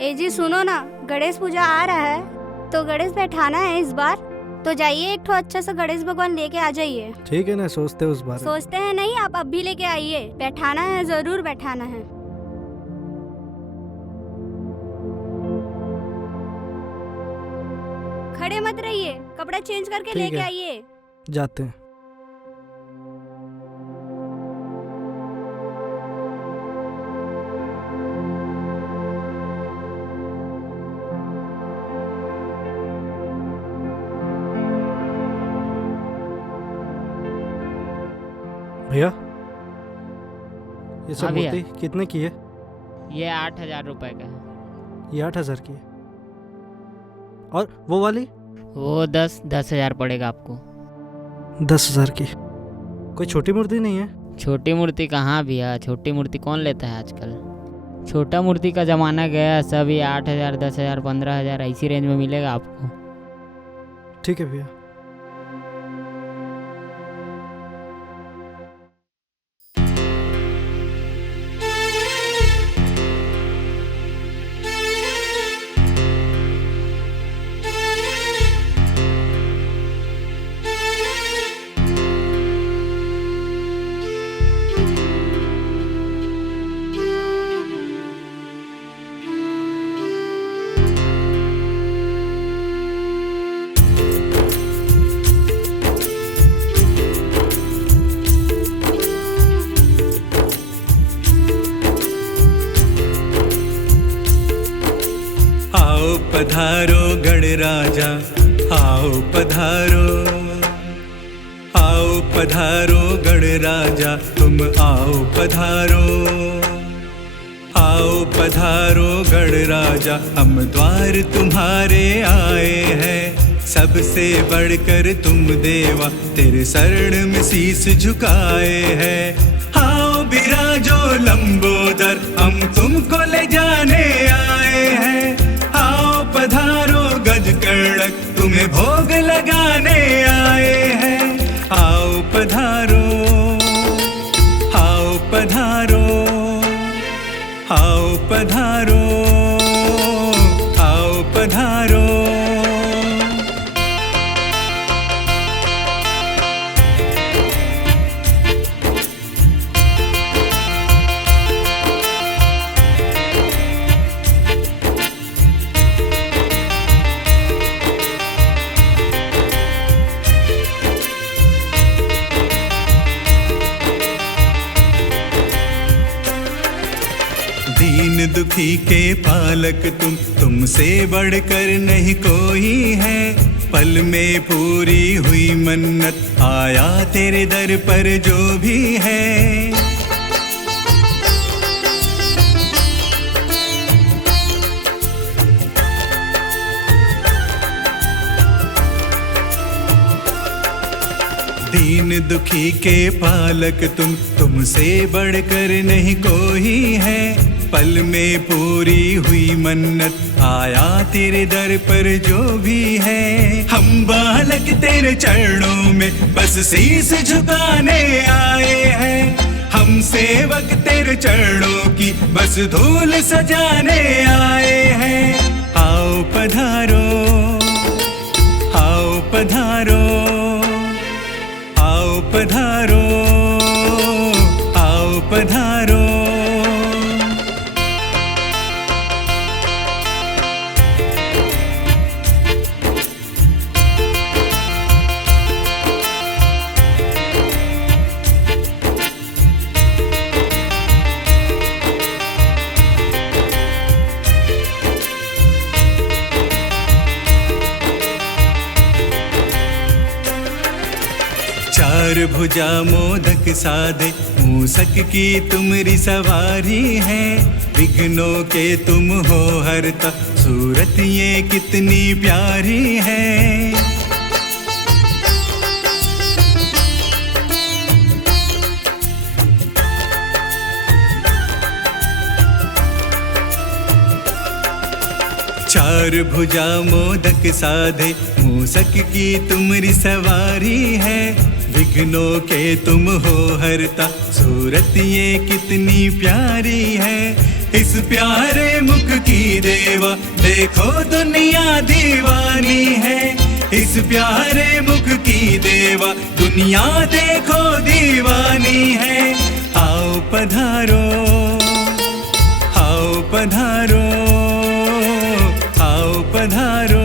ए जी सुनो ना, गणेश पूजा आ रहा है तो गणेश बैठाना है इस बार। तो जाइए एक ठो अच्छा सा गणेश भगवान लेके आ जाइए। ठीक है ना, सोचते उस बार। सोचते हैं नहीं, आप अब भी लेके आइए। बैठाना है, जरूर बैठाना है। खड़े मत रहिए, कपड़ा चेंज करके ठीक लेके है। आइए। जाते हैं। भैया ये सब हाँ भैया। मूर्ति कितने की है? ये 8,000 रुपए का है। ये 8,000 की है। और वो वाली? वो 10,000 पड़ेगा आपको। 10,000 की। कोई छोटी मूर्ति नहीं है? छोटी मूर्ति कहाँ भैया, छोटी मूर्ति कौन लेता है आजकल। छोटा मूर्ति का ज़माना गया, सब ये 8,000, 10,000, 15,000 ऐसी रेंज में मिलेगा आपको। ठीक है भैया। पधारो गणराजा, आओ पधारो, आओ पधारो गणराजा, तुम आओ पधारो, आओ पधारो गणराजा, हम द्वार तुम्हारे आए हैं। सबसे बढ़कर तुम देवा, तेरे शरण में शीस झुकाए हैं। आओ बिराजो लंबोदर, हम तुमको ले जाने आए हैं। आओ पधारो गजकर्णक, तुम्हें भोग लगाने आए हैं। आओ पधारो, आओ पधारो, आओ पधारो, आओ पधारो। दीन दुखी के पालक तुमसे बढ़कर नहीं कोई है। पल में पूरी हुई मन्नत, आया तेरे दर पर जो भी है। दीन दुखी के पालक तुमसे बढ़कर नहीं कोई है। पल में पूरी हुई मन्नत, आया तेरे दर पर जो भी है। हम बालक तेरे चरणों में बस शीस झुकाने आए हैं। हम सेवक तेरे चरणों की बस धूल सजाने आए हैं। आओ पधारो, आओ पधारो, आओ पधारो, आओ पधारो। चार भुजा मोदक साधे, मूसक की तुम्हारी सवारी है। विघ्नों के तुम हो हरता, सूरत ये कितनी प्यारी है। चार भुजा मोदक साधे, मूसक की तुम्हारी सवारी है। विघ्नों के तुम हो हरता, सूरत ये कितनी प्यारी है। इस प्यारे मुख की देवा देखो दुनिया दीवानी है। इस प्यारे मुख की देवा दुनिया देखो दीवानी है। आओ पधारो, आओ पधारो, आओ पधारो।